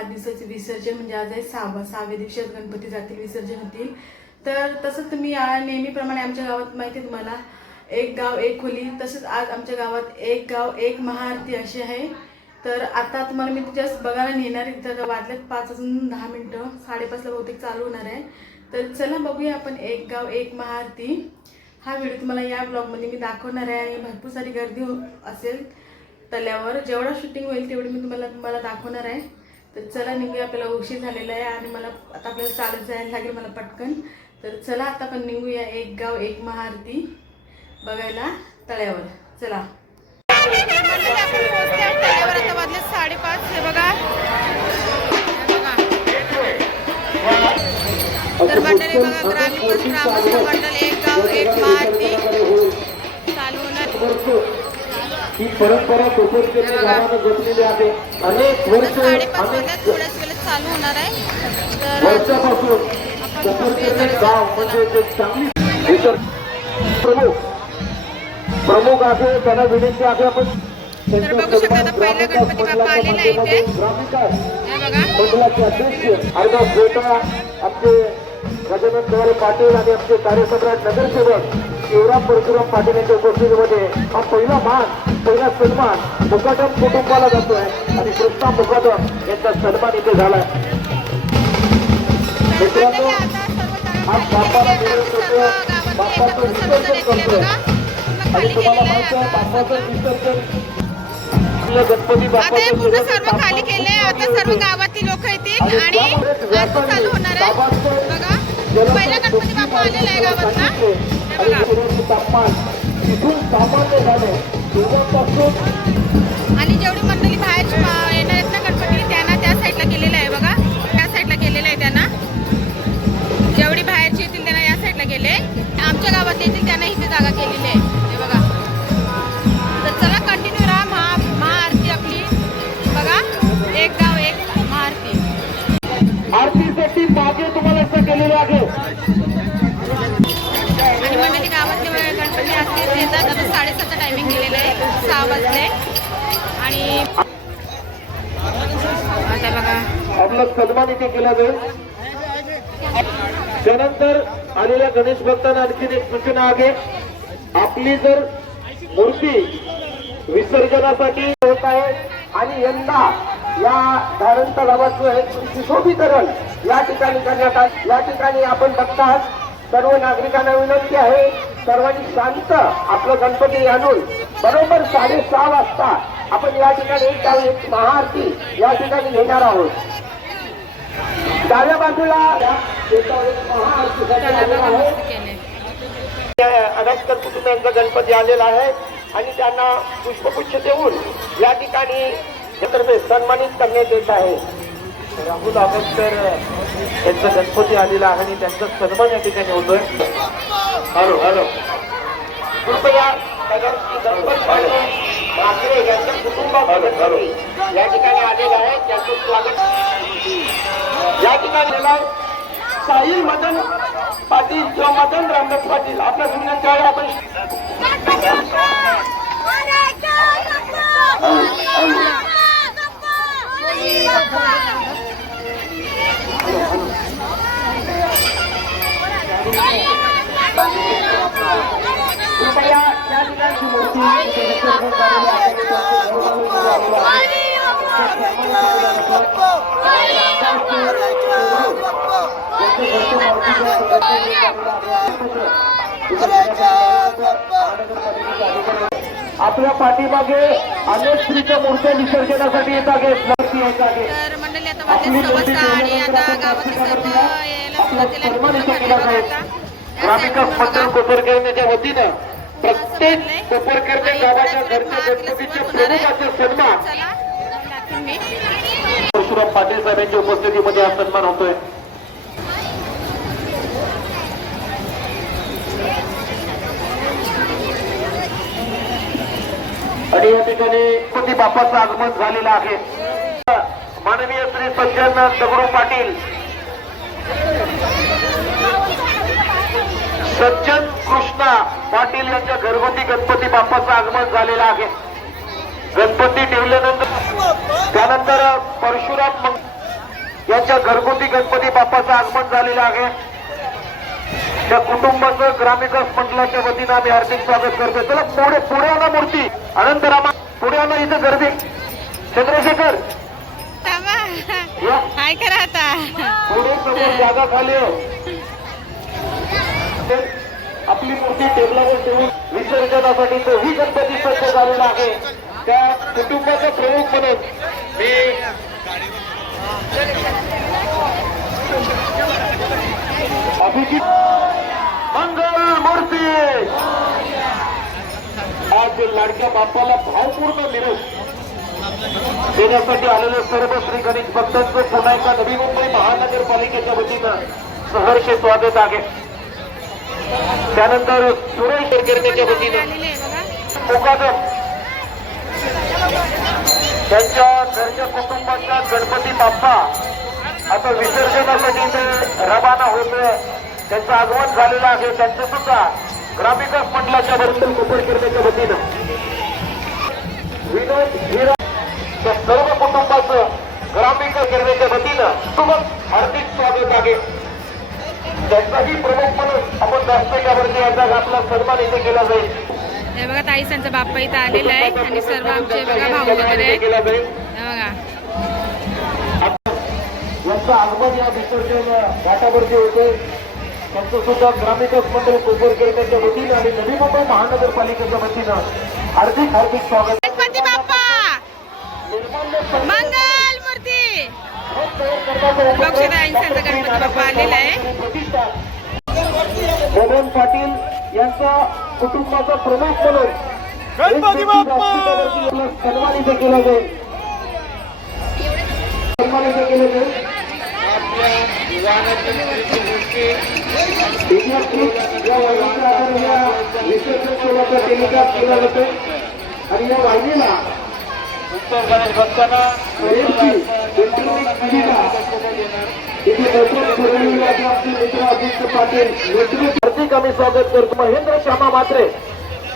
पाच दिवसाचे विसर्जन म्हणजे आज आहे सहावा सहाव्या दिवशी आज गणपती जातील विसर्जन होतील. तर तसंच तुम्ही नेहमीप्रमाणे आमच्या गावात माहिती आहे तुम्हाला एक गाव एक खोली तसंच आज आमच्या गावात एक गाव एक महाआरती अशी आहे. तर आता तुम्हाला मी जस्ट बघायला नेणार आहे तर वाजल्यात पाच अजून दहा मिनटं साडेपाचला बहुतेक चालू होणार आहे. तर चला बघूया आपण एक गाव एक महाआरती. हा व्हिडिओ तुम्हाला या ब्लॉगमध्ये मी दाखवणार आहे आणि भरपूर सारी गर्दी हो असेल तल्यावर. जेवढा शूटिंग होईल तेवढी मी तुम्हाला तुम्हाला दाखवणार आहे. तर चला निघूया. आपल्याला उशीर झालेला आहे आणि मला आता आपल्याला चालत जायला लागेल मला पटकन. तर चला आता आपण निघूया एक गाव एक महाआरती बघायला तळ्यावर. चला. तळ्यावर आता वाजले साडेपाच हे बघा तर मंडळी बघा ग्रामीण ग्रामस्थ मंडळ एक गाव एक महाआरती चालू होणार. ही परंपरा कोकणच्या गावानं जपलेली आहे. अनेक वर्ष अनेक चालू होणार आहे. वर्षापासून गाव म्हणजे जे चांगली इतर प्रमुख प्रमुख आहे त्यांना विनंती आहे आपण तर बघू शकता आता पहिला गणपती बाप्पा आलेला आहे इथे. ग्रामविकास बघा. मंडळाचे अध्यक्ष हरदास गोटा आमचे गजानन पाटील आणि आमचे कार्यसम्राट नगरसेवक शिवराम परशुराम पाटील यांच्या उपस्थितीमध्ये हा पहिला मान पहिला सन्मान मुकाटम कुटुंबाला जातोय. आणि कृष्णा मुकाटम यांचा सन्मान इथे झालाय. तर मित्रांनो, आज सर्व बाप्पाचं गावातले एकत्र विसर्जन करतोय. आणि खाली तुम्हाला माहिती आहे सर्व. विसर्जन गणपती पूर्ण बाप्पाचं सर्व खाली केले आता सर्व गावातील लोक येतील आणि आज चालू होणार आहे. बघा पहिला गणपती बाप्पा आलेला आहे गावात ना आणि बघा तापमान तिथून सामान्य झालं तेव्हापासून आणि जेवढी मंडळी बाहेर येणार आहेत ना गणपती त्यांना त्या साईडला केलेलं आहे बघा. त्या साईडला केलेलं आहे त्यांना. जेवढी बाहेरची येतील त्यांना या साईडला गेले. आमच्या गावात येतील त्यांना इथे जागा केलेली आहे. आता टायमिंग दिलेलं आहे. सहा वाजले. आणि आता बघा. आपला सन्मान इथे केला जाईल. त्यानंतर आलेल्या गणेश भक्तांना आणखीन एक सूचना आहे. आपली जर मूर्ती विसर्जनासाठी होत आहे आणि यंदा या धारण तलावाचं सुशोभीकरण या ठिकाणी करण्यात या ठिकाणी आपण बघतात सर्व नागरिकांना विनंती आहे. सर्वांनी शांत आपलं गणपती आणून बरोबर साडेसहा वाजता आपण या ठिकाणी एक एक महाआरती या ठिकाणी घेणार आहोत. डाव्या बाजूला एका कुटुंबियांचा गणपती आलेला आहे आणि त्यांना पुष्पगुच्छ देऊन या ठिकाणी सन्मानित करण्यात येत आहे. राहुल आंबेडकर यांचा गणपती आलेला आहे आणि त्यांचा सन्मान या ठिकाणी होतोय. Hello hello. कृपया सगळ्यांची गणपती पाटील मात्रे यांच्या कुटुंबाचा गणपती या ठिकाणी आलेला आहे त्यांचं स्वागत. या ठिकाणी साहिल मदन पाटील किंवा मदन रामदास पाटील. आपल्या सुंदर आपण आपल्या पाठीमागे अनेक स्त्रीच्या मूर्त्या विसर्जनासाठी येत आहेत. मूर्ती येत आहे तर मंडळी आता सव्वा सहा आणि आता गावातले सर्व यायला सुरुवात केली आणि मंडळ कोपरकरण्याच्या वतीनं प्रत्येक कोपरकरणे गावाच्या घरच्या गणपतीच्या प्रमुखाचे सन्मान. परशुराम पाटील साहेबांच्या उपस्थितीमध्ये हा सन्मान होतोय. आणि या ठिकाणी गणपती बाप्पाचं आगमन झालेलं आहे. माननीय श्री सज्जन दगडू पाटील. सज्जन कृष्णा पाटील यांच्या घरगुती गणपती बाप्पाचं आगमन झालेलं आहे. गणपती ठेवल्यानंतर त्यानंतर परशुराम यांच्या घरगुती गणपती बाप्पाचं आगमन झालेलं आहे. त्या कुटुंबाचं ग्रामविकास मंडळाच्या वतीनं आम्ही हार्दिक स्वागत करतो चला पुढे पुढे आला मूर्ती. अनंतरामा पुढे आला इथं गर्दी. चंद्रशेखर. काय करा आता. पुढे समोर जागा खाली असेल आपली मूर्ती टेबलावर ठेवून विसर्जनासाठी तोही गणपती सज्ज झालेला आहे. त्या कुटुंबाचा प्रमुख म्हणून मी अभिजित मंगल मूर्ती. आज लाडक्या बाप्पाला भावपूर्ण निरोप देण्यासाठी आलेले सर्व श्री गणेश भक्तांचं पुन्हा एका नवी मुंबई महानगरपालिकेच्या वतीनं सहर्ष स्वागत आहे. त्यानंतर सुरेश गिरणेच्या वतीनं मुकादम त्यांच्या घरच्या कुटुंबाचा गणपती बाप्पा. आता विसर्जनासाठी ते रवाना होतोय. त्यांचं आगमन झालेलं आहे. त्यांचं सुद्धा ग्रामविकास मंडळाच्या वतीनं कुपर गिरणेच्या वतीनं. विनोद हिरा सर्व कुटुंबाचं ग्रामविकास गिरणेच्या वतीनं खूपच हार्दिक स्वागत आहे. त्यांचाही प्रमुख म्हणून आपण व्यासपीठावरती याचा आपला सन्मान इथे केला जाईल. हे बघा ताई त्यांचा बाप्पा इथं आलेला आहे आणि सर्व आमचे बघा भाऊ वगैरे आहेत. बघा. यांचं आगमन या विसर्जन घाटावरती होते त्यांचं सुद्धा ग्रामविकास मंडळ कोपर करण्याच्या वतीनं आणि नवी मुंबई महानगरपालिकेच्या वतीनं हार्दिक हार्दिक स्वागत. मूर्ती बक्षीदारांचा गणपती बाप्पा आलेला आहे. मोहन पाटील यांचा कुटुंबाचा प्रमुख म्हणून गणपती बाप्पा! व्यासपीठावरती आपला सन्मान इथे केला जाईल सन्मान इथे केला जाईल आणि या वाहिनीला उत्तर गणेश भक्तांना हार्दिक आम्ही स्वागत करतो. महेंद्र श्यामा मात्रे.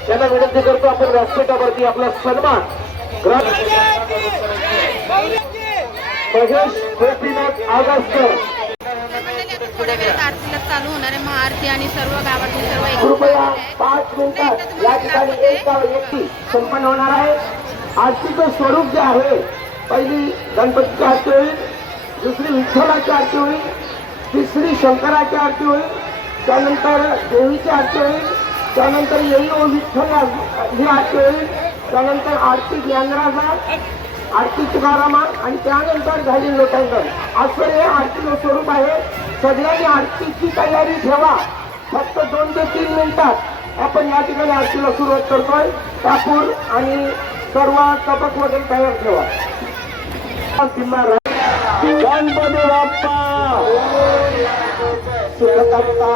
यांना विनंती करतो आपण व्यासपीठावरती आपला सन्मान. महेश गोपीनाथ आगासकर. थोड्या वेळात आरतीला चालू होणार आहे महाआरती आणि सर्व गावातले सर्व कृपया. पाच मिनिटात या ठिकाणी एक गाव व्यक्ती संपन्न होणार आहे. आरतीचं स्वरूप जे आहे पहिली गणपतीची आरती होईल दुसरी विठ्ठलाची आरती होईल तिसरी शंकराची आरती होईल त्यानंतर देवीची आरती होईल त्यानंतर येई विठ्ठल ही आरती होईल त्यानंतर आरती ज्ञानराजा आरती तुकारामा आणि त्यानंतर झाली लोटांकन असं हे आरतीचं स्वरूप आहे. सगळ्यांनी आरतीची तयारी ठेवा. फक्त दोन ते तीन मिनिटात आपण या ठिकाणी आरतीला सुरुवात करतोय. कापूर आणि सर्व कपक वगैरे तयार ठेवा. गणपती बाप्पा! सुखकर्ता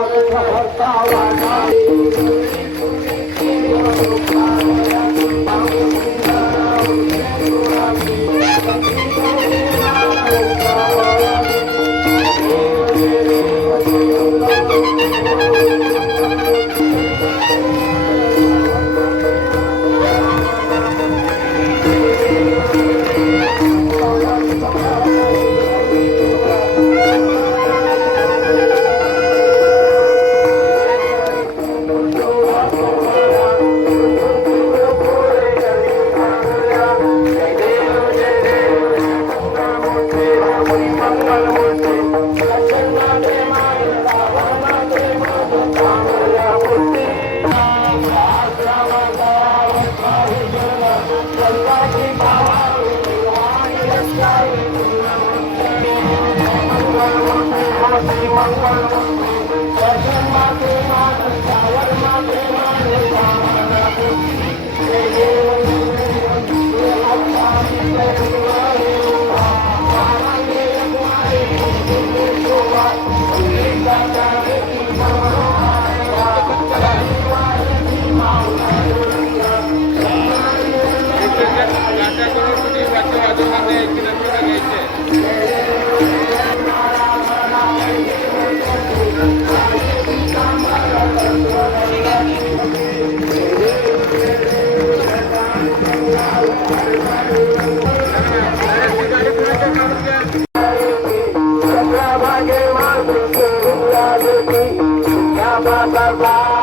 Bye-bye.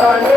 on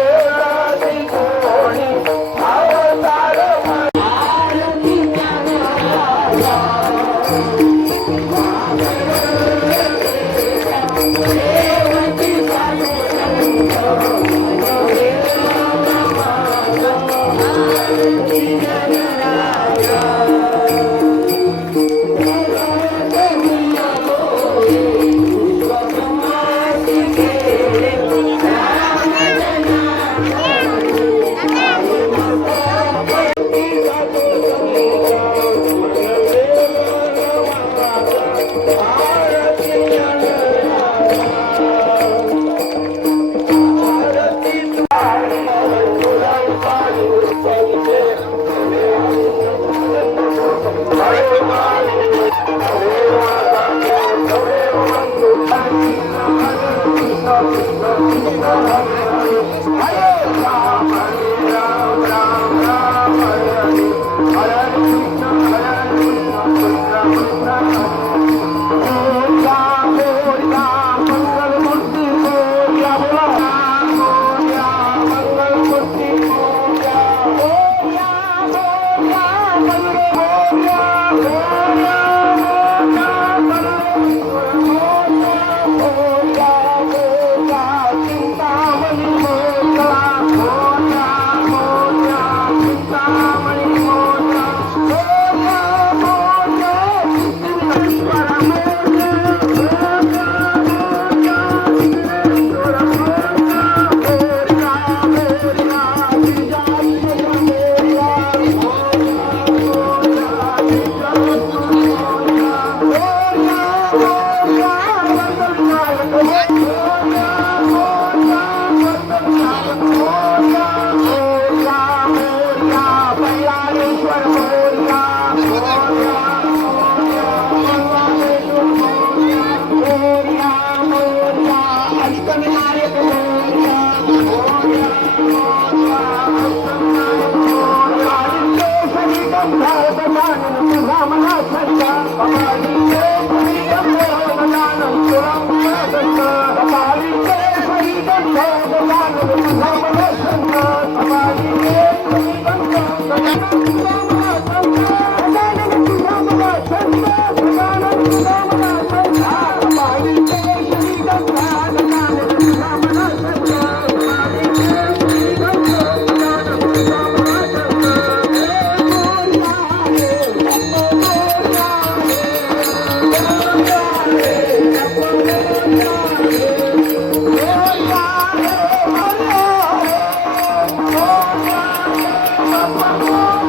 amor.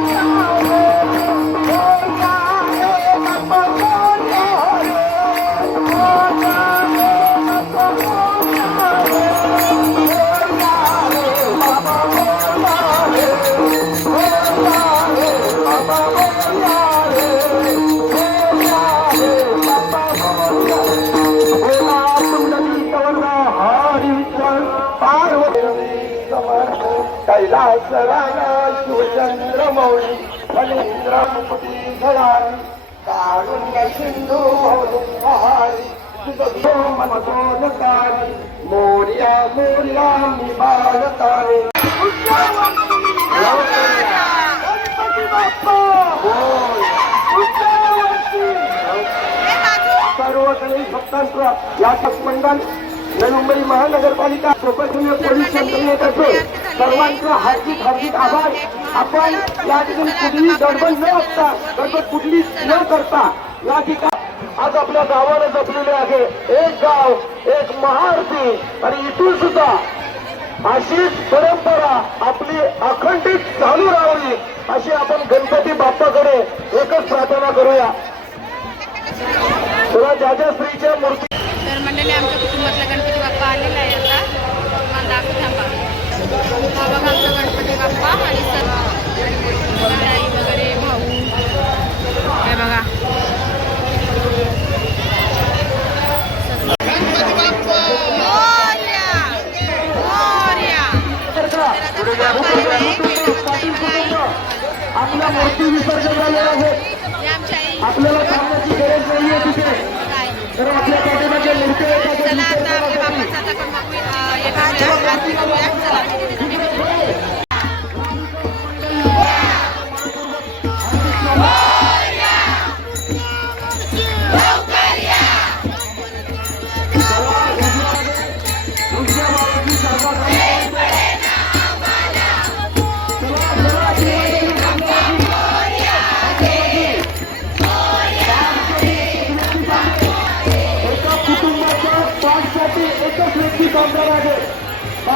Shivchandra मौळी फलेंद्र Mukurthi झळारी कारुण्य सिंधू पहारी मनोनकारी मोर्या मोर्या मी बाळतारे. गणपती बाप्पा भक्तांचा या मंडळ नवी मुंबई महानगरपालिका प्रशासकीय पोलीस यंत्रणेतर्फे सर्वांचं हार्दिक हार्दिक आभार. आपण या ठिकाणी कुठलीही गडबड न असता गडबड कुठली न करता या ठिकाणी आज आपल्या गावाला जपलेले आहे. एक गाव एक महाआरती. आणि इथून सुद्धा अशीच परंपरा आपली अखंडित चालू राहावी अशी आपण गणपती बाप्पाकडे एकच प्रार्थना करूया. तुला ज्या ज्या स्त्रीच्या मूर्ती तर मंडळी आमच्या कुटुंबातला गणपती बाप्पा आलेला आहे आता. तुम्हाला दाखवू थांबा. हा गणपती बाप्पा आणि आई वगैरे भाऊ हे बघा मूर्ती विसर्जन आपल्याला थांबण्याची गरज नाहीये तिथे तर आपल्या पाठीमागे मूर्ती चला आता आपल्या बाप्पाचा आपण बघूया. अं, हे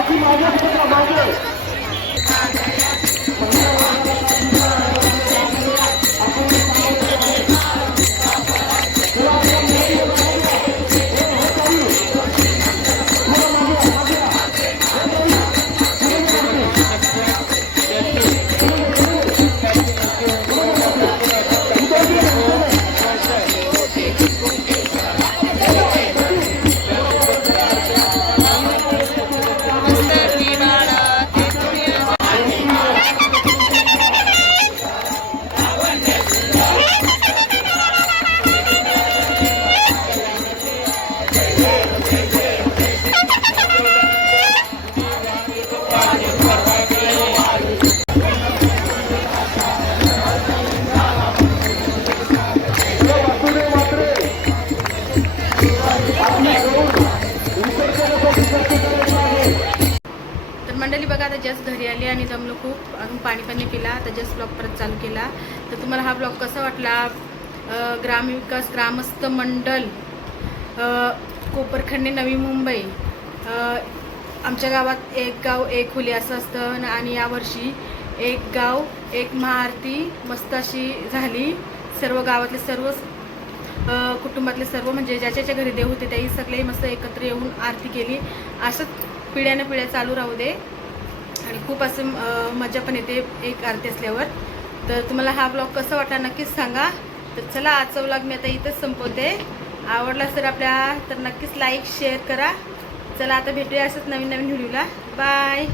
बाकी माझ्या बघा मागे वासुदेव ब्लॉग परत चालू केला. तर तुम्हाला हा ब्लॉग कसा वाटला? ग्रामविकास ग्रामस्थ मंडल कोपरखंडे नवी मुंबई. आमच्या गावात एक गाव एक खुले असं असतं आणि यावर्षी एक गाव एक महाआरती मस्त अशी झाली. सर्व गावातले सर्व कुटुंबातले सर्व म्हणजे ज्याच्या ज्या घरी देव होते त्याही सगळे मस्त एकत्र येऊन आरती केली. असंच पिढ्यानं पिढ्या चालू राहू दे. आणि खूप असं मजा पण येते एक आरती असल्यावर. तर तुम्हाला हा ब्लॉग कसा वाटला नक्कीच सांगा. तर चला आजचा ब्लॉग मी आता इथंच संपवते. आवडला तर आपल्या तर नक्कीच लाईक शेअर करा. चला आता भेटूया असंच नवीन नवीन व्हिडिओला. बाय